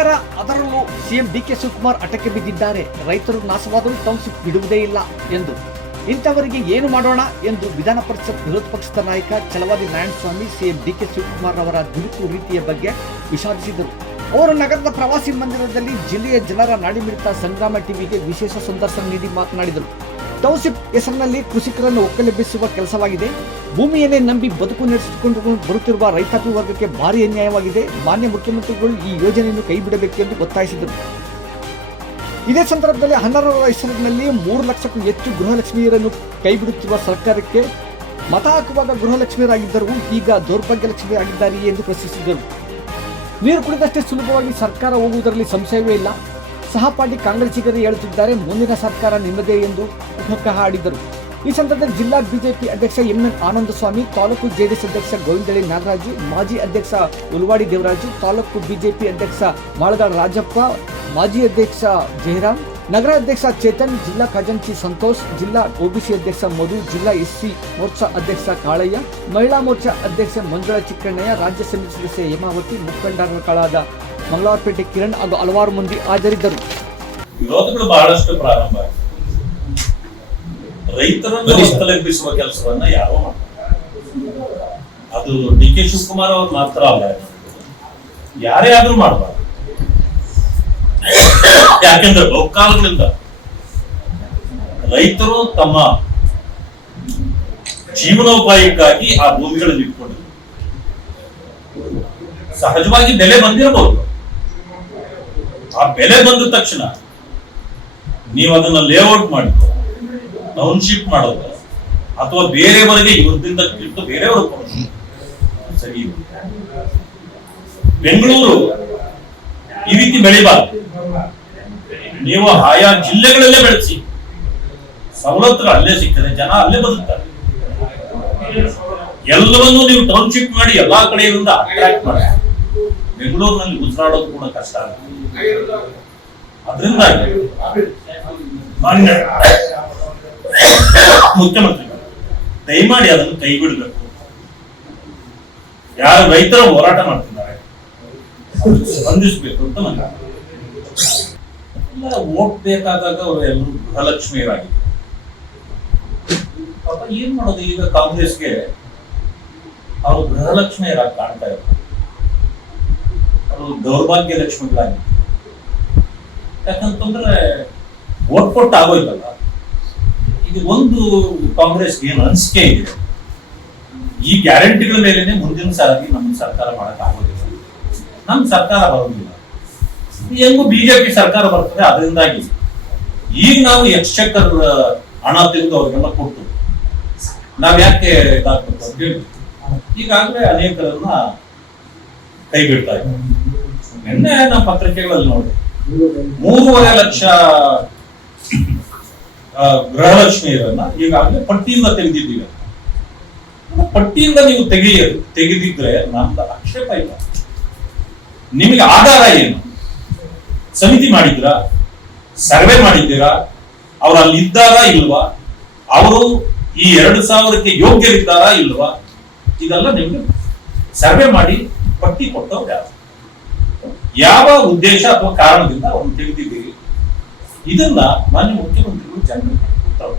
ಸರ್ಕಾರ ಅದರಲ್ಲೂ CM DK Shivakumar ಹಠಕ್ಕೆ ಬಿದ್ದಿದ್ದಾರೆ. ರೈತರು ನಾಶವಾದರೂ ಟೌನ್ಶಿಪ್ ಬಿಡುವುದೇ ಇಲ್ಲ ಎಂದು. ಇಂಥವರಿಗೆ ಏನು ಮಾಡೋಣ ಎಂದು ವಿಧಾನ ಪರಿಷತ್ ವಿರೋಧ ಪಕ್ಷದ ನಾಯಕ ಛಲವಾದಿ ನಾರಾಯಣಸ್ವಾಮಿ ಸಿಎಂ ಡಿಕೆ ಶಿವಕುಮಾರ್ ಅವರ ದುಡುಕು ರೀತಿಯ ಬಗ್ಗೆ ವಿಷಾದಿಸಿದರು. ಅವರು ನಗರದ ಪ್ರವಾಸಿ ಮಂದಿರದಲ್ಲಿ ಜಿಲ್ಲೆಯ ಜನರ ನಾಡಿಮಿಡಿತ ಸಂಗ್ರಾಮ ಟಿವಿಗೆ ವಿಶೇಷ ಸಂದರ್ಶನ ನೀಡಿ ಮಾತನಾಡಿದರು. ಟೌನ್ಶಿಪ್ ಹೆಸರಿನಲ್ಲಿ ಕೃಷಿಕರನ್ನು ಒಕ್ಕಲೆಬ್ಬಿಸುವ ಕೆಲಸವಾಗಿದೆ. ಭೂಮಿಯನ್ನೇ ನಂಬಿ ಬದುಕು ನಡೆಸಿಕೊಂಡು ಬರುತ್ತಿರುವ ರೈತಾಪಿ ವರ್ಗಕ್ಕೆ ಭಾರಿ ಅನ್ಯಾಯವಾಗಿದೆ. ಮಾನ್ಯ ಮುಖ್ಯಮಂತ್ರಿಗಳು ಈ ಯೋಜನೆಯನ್ನು ಕೈಬಿಡಬೇಕೆಂದು ಒತ್ತಾಯಿಸಿದರು. ಇದೇ ಸಂದರ್ಭದಲ್ಲಿ ಅನರ್ಹರ ಹೆಸರಿನಲ್ಲಿ 3 ಲಕ್ಷಕ್ಕೂ ಹೆಚ್ಚು ಗೃಹಲಕ್ಷ್ಮಿಯರನ್ನು ಕೈಬಿಡುತ್ತಿರುವ ಸರ್ಕಾರಕ್ಕೆ ಮತ ಹಾಕುವಾಗ ಗೃಹಲಕ್ಷ್ಮಿಯರಾಗಿದ್ದರು, ಈಗ ದೌರ್ಭಾಗ್ಯ ಲಕ್ಷ್ಮಿ ಆಗಿದ್ದಾರೆಯೇ ಎಂದು ಪ್ರಶ್ನಿಸಿದರು. ನೀರು ಕುಡಿದಷ್ಟೇ ಸುಲಭವಾಗಿ ಸರ್ಕಾರ ಹೋಗುವುದರಲ್ಲಿ ಸಂಶಯವೇ ಇಲ್ಲ. ಸಹಪಾಠಿ ಕಾಂಗ್ರೆಸ್ಸಿಗರು ಹೇಳುತ್ತಿದ್ದಾರೆ, ಮುಂದಿನ ಸರ್ಕಾರ ನಿಮ್ಮದೇ ಎಂದು ಹುಕ್ಕುಹ ಆಡಿದರು. ಈ ಸಂದರ್ಭದಲ್ಲಿ ಜಿಲ್ಲಾ ಬಿಜೆಪಿ ಅಧ್ಯಕ್ಷ ಎಂಎನ್ ಆನಂದಸ್ವಾಮಿ, ತಾಲೂಕು ಜೆಡಿಎಸ್ ಅಧ್ಯಕ್ಷ ಗೋವಿಂದಳ್ಳಿ ನಾಗರಾಜು, ಮಾಜಿ ಅಧ್ಯಕ್ಷ ಉಲ್ವಾಡಿ ದೇವರಾಜು, ತಾಲೂಕು ಬಿಜೆಪಿ ಅಧ್ಯಕ್ಷ ಮಾಳಗಾಡ ರಾಜಪ್ಪ, ಮಾಜಿ ಅಧ್ಯಕ್ಷ ಜಯರಾಮ್, ನಗರ ಅಧ್ಯಕ್ಷ ಚೇತನ್, ಜಿಲ್ಲಾ ಖಜಾಂಚಿ ಸಂತೋಷ್, ಜಿಲ್ಲಾ ಒಬಿಸಿ ಅಧ್ಯಕ್ಷ ಮಧು, ಜಿಲ್ಲಾ ಎಸ್ಸಿ ಮೋರ್ಚಾ ಅಧ್ಯಕ್ಷ ಕಾಳಯ್ಯ, ಮಹಿಳಾ ಮೋರ್ಚಾ ಅಧ್ಯಕ್ಷ ಮಂಜುಳಾ ಚಿಕ್ಕಣ್ಣಯ್ಯ, ರಾಜ್ಯ ಸಮಿತಿ ಸದಸ್ಯ ಹೇಮಾವತಿ, ಮುಖಂಡರುಗಳಾದ ಮಂಗಳವಾರಪೇಟೆ ಕಿರಣ್ ಹಾಗೂ ಹಲವಾರು ಮಂದಿ ಹಾಜರಿದ್ದರು. ವಿರೋಧಗಳು ಬಹಳಷ್ಟು ಪ್ರಾರಂಭ ಆಗಿದೆ. ರೈತರನ್ನು ಒಕ್ಕಲೆಬ್ಬಿಸುವ ಕೆಲಸವನ್ನ ಯಾರೋ ಮಾಡ್ತಾರೆ. ಅದು ಡಿಕೆ ಶಿವಕುಮಾರ್ ಅವ್ರು ಮಾತ್ರ ಅಲ್ಲ, ಯಾರೇ ಆದ್ರೂ ಮಾಡಬಾರ್ದು. ಯಾಕೆಂದ್ರೆ ಬಹುಕಾಲಗಳಿಂದ ರೈತರು ತಮ್ಮ ಜೀವನೋಪಾಯಕ್ಕಾಗಿ ಆ ಭೂಮಿಗಳನ್ನು ಇಟ್ಕೊಂಡಿದ್ರು. ಸಹಜವಾಗಿ ಬೆಲೆ ಬಂದಿರಬಹುದು. ಆ ಬೆಲೆ ಬಂದ ತಕ್ಷಣ ನೀವು ಅದನ್ನ ಲೇಔಟ್ ಮಾಡಿದ್ರು, ಟೌನ್ಶಿಪ್ ಮಾಡೋದು ಅಥವಾ ಬೇರೆಯವರಿಗೆ ಇವ್ರದಿಂದ ಇಟ್ಟು ಬೇರೆಯವರು ಕೊಡೋದು ಸರಿ. ಬೆಂಗಳೂರು ಈ ರೀತಿ ಬೆಳಿಬಾರ್ದು. ನೀವು ಆಯಾ ಜಿಲ್ಲೆಗಳಲ್ಲೇ ಬೆಳೆಸಿ, ಸವಲತ್ತುಗಳು ಅಲ್ಲೇ ಸಿಗ್ತದೆ, ಜನ ಅಲ್ಲೇ ಬದುಕ್ತಾರೆ. ಎಲ್ಲವನ್ನೂ ನೀವು ಟೌನ್ಶಿಪ್ ಮಾಡಿ ಎಲ್ಲಾ ಕಡೆಯಿಂದ ಅಟ್ರಾಕ್ಟ್ ಮಾಡಿ ಬೆಂಗಳೂರಿನಲ್ಲಿ ಉಸಿರಾಡೋದು ಕೂಡ ಕಷ್ಟ ಆಗುತ್ತೆ. ಅದರಿಂದಾಗಿ ಮಾನ್ಯ ಮುಖ್ಯಮಂತ್ರಿಗಳು ದಯಮಾಡಿ ಅದನ್ನು ಕೈ ಬಿಡಬೇಕು. ಯಾರು ರೈತರ ಹೋರಾಟ ಮಾಡ್ತಿದ್ದಾರೆ ಸ್ಪಂದಿಸಬೇಕು ಅಂತ ನನ್ನ ವೋಟ್ ಬೇಕಾದಾಗ ಅವರು ಎಲ್ಲರೂ ಗೃಹಲಕ್ಷ್ಮಿಯರಾಗಿದ್ದಾರೆ. ಪಾಪ ಏನ್ ಮಾಡೋದು, ಈಗ ಕಾಂಗ್ರೆಸ್ಗೆ ಅವರು ಗೃಹಲಕ್ಷ್ಮಿಯರಾಗಿ ಕಾಣ್ತಾ ಇರ್ತಾರೆ. ಅವರು ದೌರ್ಭಾಗ್ಯ ಲಕ್ಷ್ಮಿಗಳಾಗಿ, ಯಾಕಂತಂದ್ರೆ ವೋಟ್ ಕೊಟ್ಟು ಆಗೋಯ್ತಲ್ಲ. ಇದು ಒಂದು ಕಾಂಗ್ರೆಸ್ಗೆ ಏನು ಅನಿಸಿಕೆ ಇದೆ, ಈ ಗ್ಯಾರಂಟಿಗಳ ಮೇಲೆನೆ ಮುಂದಿನ ಸಾರಿ ನಮ್ಮ ಸರ್ಕಾರ ಮಾಡಕ್ ಆಗೋದಿಲ್ಲ, ನಮ್ ಸರ್ಕಾರ ಬರೋದಿಲ್ಲ. ಹೆಂಗು ಬಿಜೆಪಿ ಸರ್ಕಾರ ಬರ್ತದೆ. ಅದರಿಂದಾಗಿ ಈಗ ನಾವು ಎಕ್ಸ್ಚೆಕರ್ ಹಣ ತೆಗೆದು ಅವ್ರಿಗೆಲ್ಲ ಕೊಟ್ಟು ನಾವ್ ಯಾಕೆ ಇದಾಗ್ಬೇಕು ಅಂತ ಹೇಳಿ ಈಗಾಗಲೇ ಅನೇಕರನ್ನ ಕೈ ಬಿಡ್ತಾ ಇದ್ದಾರೆ. ನಿನ್ನೆ ನಾವು ಪತ್ರಿಕೆಗಳಲ್ಲಿ ನೋಡಿ 3.5 ಲಕ್ಷ ಗೃಹಲಕ್ಷ್ಮಿಯರನ್ನ ಈಗಾಗಲೇ ಪಟ್ಟಿಯಿಂದ ತೆಗೆದಿದ್ದೀವಿ. ಪಟ್ಟಿಯಿಂದ ನೀವು ತೆಗೆದಿದ್ರೆ ನಮ್ದು ಆಕ್ಷೇಪ ಇಲ್ಲ. ನಿಮಗೆ ಆಧಾರ ಏನು? ಸಮಿತಿ ಮಾಡಿದ್ರಾ? ಸರ್ವೆ ಮಾಡಿದ್ದೀರಾ? ಅವ್ರು ಅಲ್ಲಿ ಇದ್ದಾರಾ ಇಲ್ವಾ? ಅವರು ಈ 2000ಕ್ಕೆ ಯೋಗ್ಯರಿದ್ದಾರಾ ಇಲ್ವಾ? ಇದೆಲ್ಲ ನಿಮ್ಗೆ ಸರ್ವೆ ಮಾಡಿ ಪಟ್ಟಿ ಕೊಟ್ಟವ್ರು ಯಾರು? ಯಾವ ಉದ್ದೇಶ ಅಥವಾ ಕಾರಣದಿಂದ ಅವ್ರನ್ನ ತೆಗೆದಿದ್ದೀರಿ? ಇದನ್ನ ಮಾನ್ಯ ಮುಖ್ಯಮಂತ್ರಿಗಳು ಜನರಿಗೆ ಗೊತ್ತಾಗ